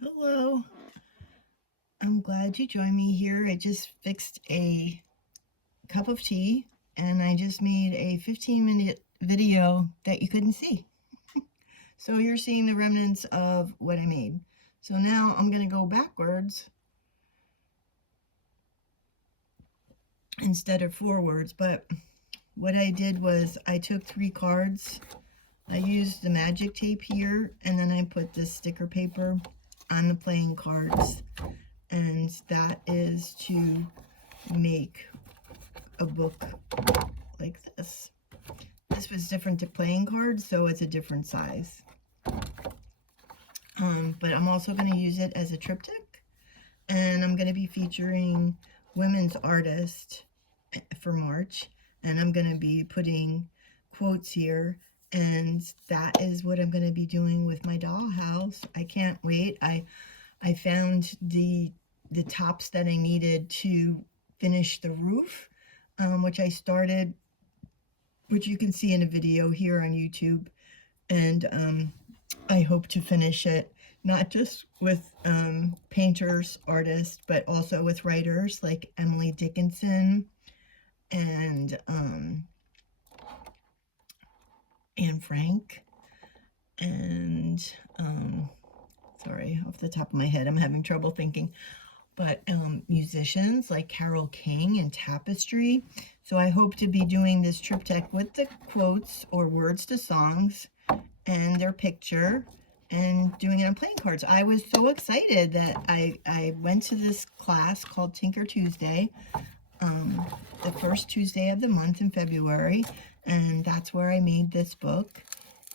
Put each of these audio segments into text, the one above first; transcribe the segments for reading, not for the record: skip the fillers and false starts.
Hello, I'm glad you joined me here. I just fixed a cup of tea and I just made a 15-minute video that you couldn't see. So you're seeing the remnants of what I made. So now I'm going to go backwards instead of forwards. But what I did was I took 3 cards. I used the magic tape here and then I put this sticker paper on the playing cards. And that is to make a book like this. This was different to playing cards, so it's a different size. But I'm also going to use it as a triptych, and I'm going to be featuring women's artists for March, and I'm going to be putting quotes here, and that is what I'm going to be doing with my dollhouse. I can't wait. I found the tops that I needed to finish the roof, which I started, which you can see in a video here on YouTube, and I hope to finish it not just with painters, artists, but also with writers like Emily Dickinson and Anne Frank, and sorry, off the top of my head, I'm having trouble thinking, but musicians like Carole King and Tapestry. So I hope to be doing this triptych with the quotes or words to songs and their picture and doing it on playing cards. I was so excited that I went to this class called Tinker Tuesday, the first Tuesday of the month in February, and that's where I made this book.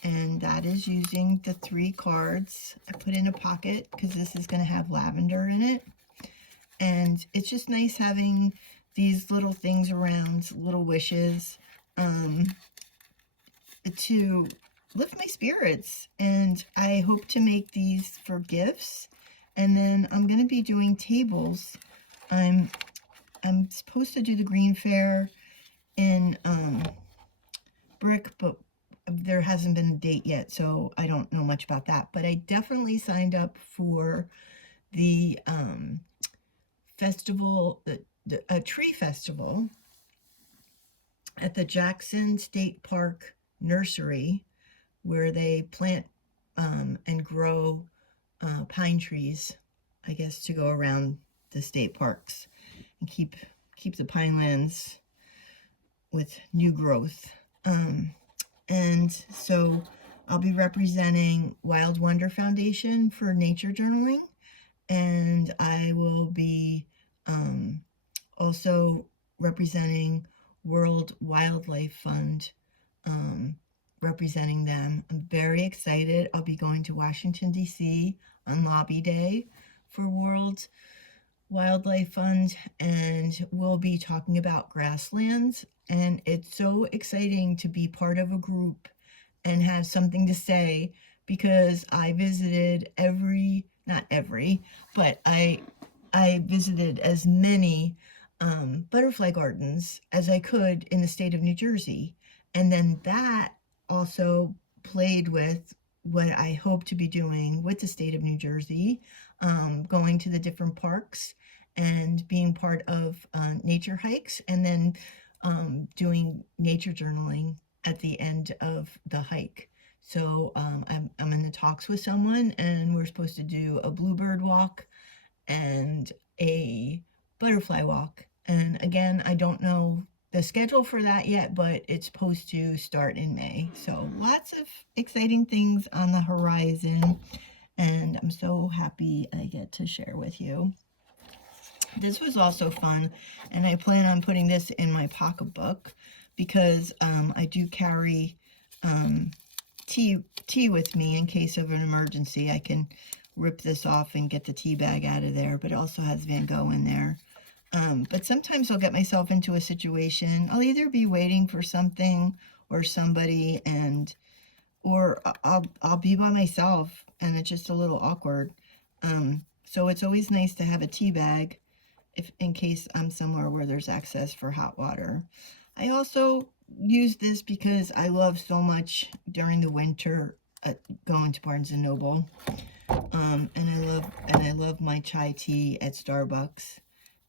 And that is using the 3 cards I put in a pocket because this is going to have lavender in it. And it's just nice having these little things around, little wishes, to lift my spirits. And I hope to make these for gifts. And then I'm going to be doing tables. I'm supposed to do the green fair in brick, but there hasn't been a date yet, so I don't know much about that. But I definitely signed up for the festival, a tree festival at the Jackson State Park Nursery, where they plant and grow pine trees, I guess, to go around the state parks and keep the pinelands with new growth. And so I'll be representing Wild Wonder Foundation for nature journaling, and I will be also representing World Wildlife Fund, representing them. I'm very excited. I'll be going to Washington, D.C. on Lobby Day for World Wildlife Fund, and we'll be talking about grasslands. And it's so exciting to be part of a group and have something to say, because I visited not every, but I visited as many butterfly gardens as I could in the state of New Jersey. And then that also played with what I hope to be doing with the state of New Jersey, going to the different parks and being part of nature hikes, and then doing nature journaling at the end of the hike. So I'm in the talks with someone, and we're supposed to do a bluebird walk and a butterfly walk. And again, I don't know the schedule for that yet, but it's supposed to start in May. So lots of exciting things on the horizon, and I'm so happy I get to share with you. This was also fun, and I plan on putting this in my pocketbook because I do carry tea with me in case of an emergency. I can rip this off and get the tea bag out of there, but it also has Van Gogh in there. But sometimes I'll get myself into a situation. I'll either be waiting for something or somebody, or I'll be by myself, and it's just a little awkward. So it's always nice to have a tea bag in case I'm somewhere where there's access for hot water. I also use this because I love so much during the winter going to Barnes & Noble. And I love my chai tea at Starbucks.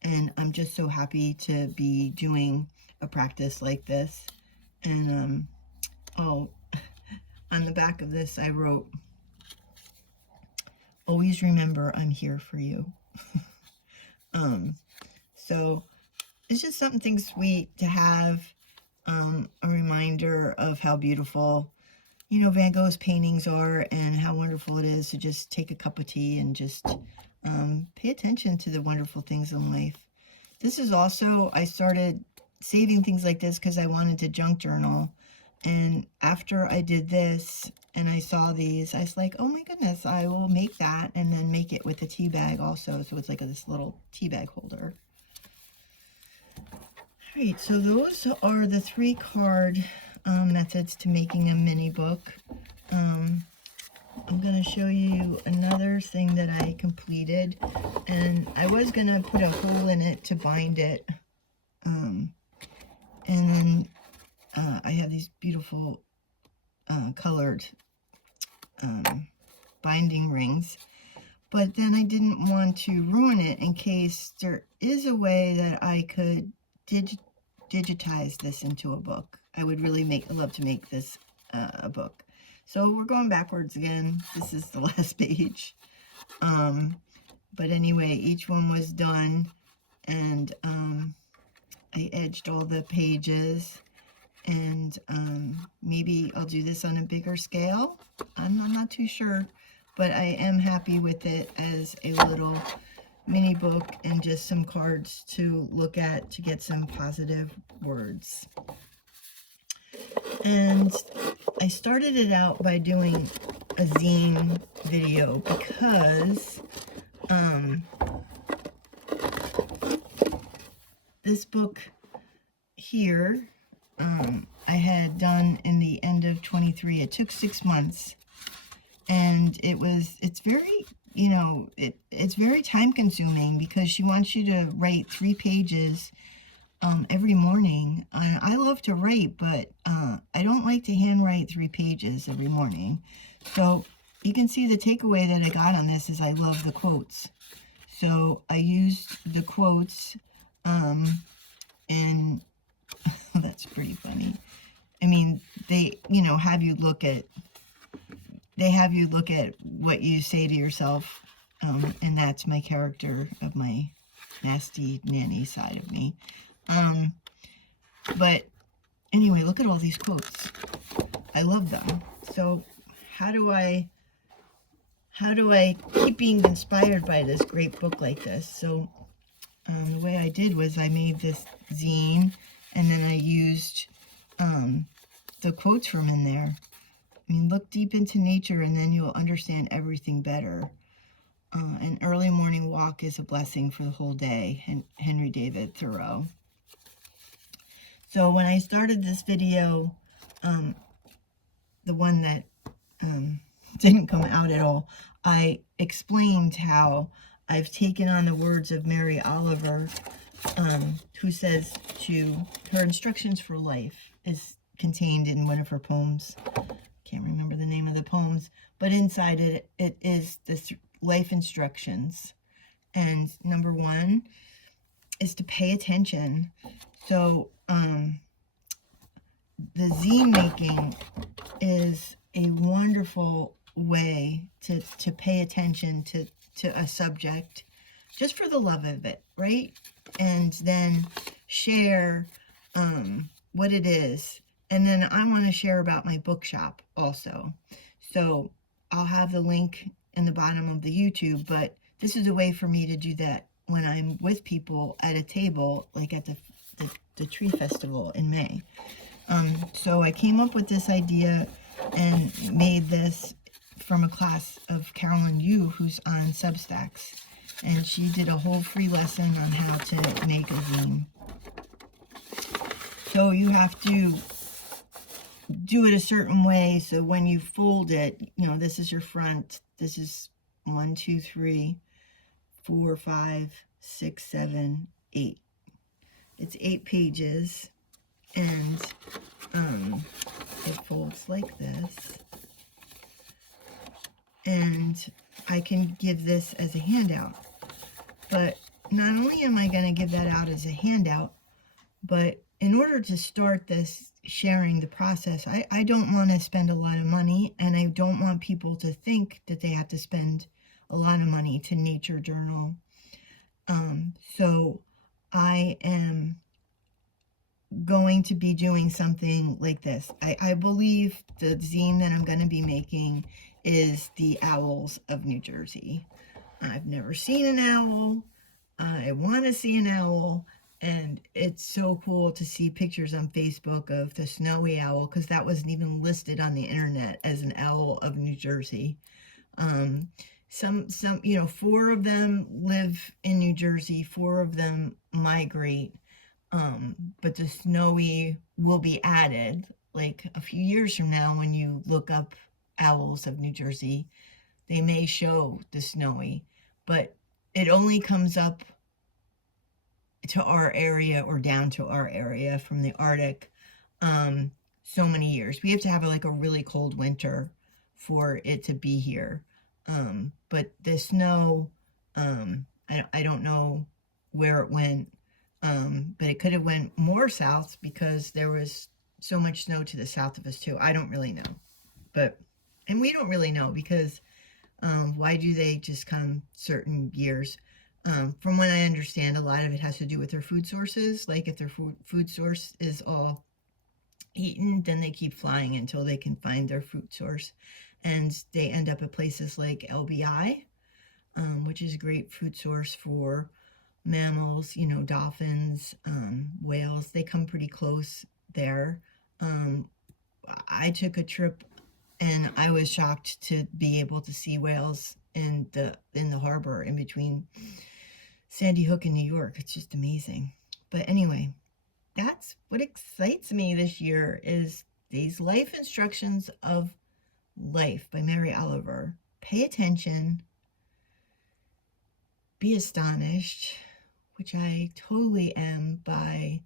And I'm just so happy to be doing a practice like this. And oh, on the back of this I wrote, "Always remember I'm here for you." So it's just something sweet to have, a reminder of how beautiful, you know, Van Gogh's paintings are, and how wonderful it is to just take a cup of tea and just pay attention to the wonderful things in life. This is also, I started saving things like this because I wanted to junk journal. And after I did this and I saw these, I was like, oh my goodness, I will make that and then make it with a tea bag also. So it's like this little tea bag holder. All right, so those are the 3 card methods to making a mini book. I'm going to show you another thing that I completed, and I was going to put a hole in it to bind it, and then I have these beautiful colored binding rings, but then I didn't want to ruin it in case there is a way that I could digitize this into a book. I would really love to make this a book. So we're going backwards again. This is the last page. But anyway, each one was done, and I edged all the pages, and maybe I'll do this on a bigger scale. I'm not too sure, but I am happy with it as a little mini book and just some cards to look at to get some positive words. And I started it out by doing a zine video because this book here I had done in the end of 23. It took 6 months, and it's very, you know, it's very time consuming because she wants you to write 3 pages every morning. I love to write, but I don't like to handwrite 3 pages every morning. So you can see the takeaway that I got on this is I love the quotes. So I used the quotes, and that's pretty funny. I mean, they, you know, have you look at what you say to yourself, and that's my character of my nasty nanny side of me. But anyway, look at all these quotes. I love them. So how do I keep being inspired by this great book like this? So the way I did was I made this zine, and then I used the quotes from in there. I mean, look deep into nature and then you'll understand everything better. An early morning walk is a blessing for the whole day. Henry David Thoreau. So when I started this video, the one that didn't come out at all, I explained how I've taken on the words of Mary Oliver, who says her instructions for life is contained in one of her poems. Can't remember the name of the poems, but inside it is this life instructions. And number 1 is to pay attention. So the zine making is a wonderful way to pay attention to a subject just for the love of it, right? And then share what it is. And then I want to share about my bookshop also. So I'll have the link in the bottom of the YouTube, but this is a way for me to do that when I'm with people at a table, like at the tree festival in May. So I came up with this idea and made this from a class of Carolyn Yu, who's on Substacks. And she did a whole free lesson on how to make a zine. So you have to do it a certain way, so when you fold it, you know, this is your front, this is 1, 2, 3, 4, 5, 6, 7, 8. It's 8 pages, and it folds like this. and I can give this as a handout. But not only am I going to give that out as a handout, but in order to start this sharing the process, I don't want to spend a lot of money, and I don't want people to think that they have to spend a lot of money to nature journal. So I am going to be doing something like this. I believe the zine that I'm going to be making is the Owls of New Jersey. I've never seen an owl. I want to see an owl. And it's so cool to see pictures on Facebook of the snowy owl, because that wasn't even listed on the internet as an owl of New Jersey. Some, 4 of them live in New Jersey, 4 of them migrate. But the snowy will be added, like a few years from now. When you look up owls of New Jersey, they may show the snowy, but it only comes up to our area or down to our area from the Arctic so many years. We have to have like a really cold winter for it to be here. But the snow, I don't know where it went, but it could have went more south because there was so much snow to the south of us too. I don't really know, and we don't really know, because why do they just come certain years? From what I understand, a lot of it has to do with their food sources. Like if their food source is all eaten, then they keep flying until they can find their food source. And they end up at places like LBI, which is a great food source for mammals, dolphins, whales. They come pretty close there. I took a trip and I was shocked to be able to see whales in the harbor in between Sandy Hook and New York. It's just amazing. But anyway, that's what excites me this year, is these life instructions of life by Mary Oliver. Pay attention, be astonished, which I totally am, by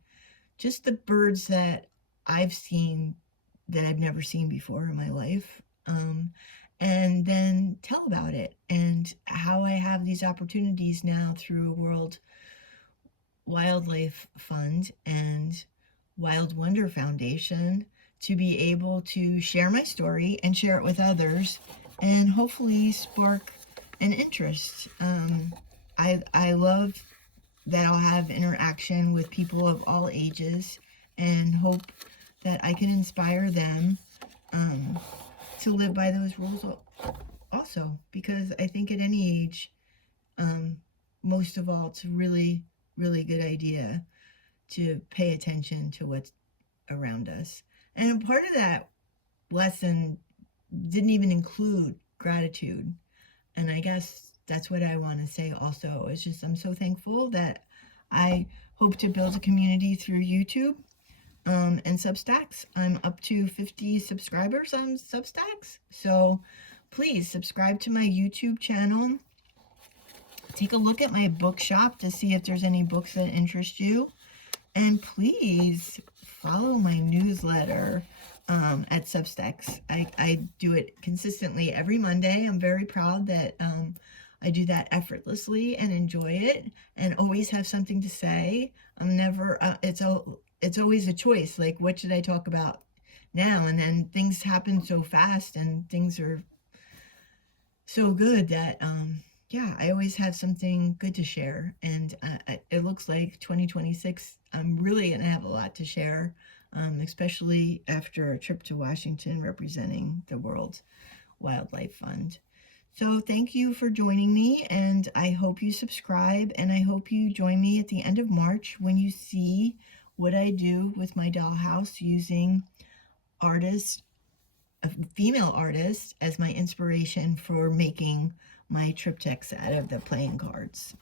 just the birds that I've seen that I've never seen before in my life. And then tell about it, and how I have these opportunities now through World Wildlife Fund and Wild Wonder Foundation to be able to share my story and share it with others, and hopefully spark an interest. I love that I'll have interaction with people of all ages, and hope that I can inspire them to live by those rules also, because I think at any age, most of all, it's a really, really good idea to pay attention to what's around us. And a part of that lesson didn't even include gratitude. And I guess that's what I want to say also. It's just, I'm so thankful that I hope to build a community through YouTube and Substacks. I'm up to 50 subscribers on Substacks. So please subscribe to my YouTube channel. Take a look at my bookshop to see if there's any books that interest you. And please follow my newsletter at Substacks. I do it consistently every Monday. I'm very proud that I do that effortlessly and enjoy it, and always have something to say. I'm never, it's always a choice. Like, what should I talk about now? And then things happen so fast, and things are so good that, yeah, I always have something good to share. And it looks like 2026, I'm really going to have a lot to share, especially after a trip to Washington representing the World Wildlife Fund. So thank you for joining me, and I hope you subscribe, and I hope you join me at the end of March when you see what I do with my dollhouse, using female artists as my inspiration for making my triptychs out of the playing cards.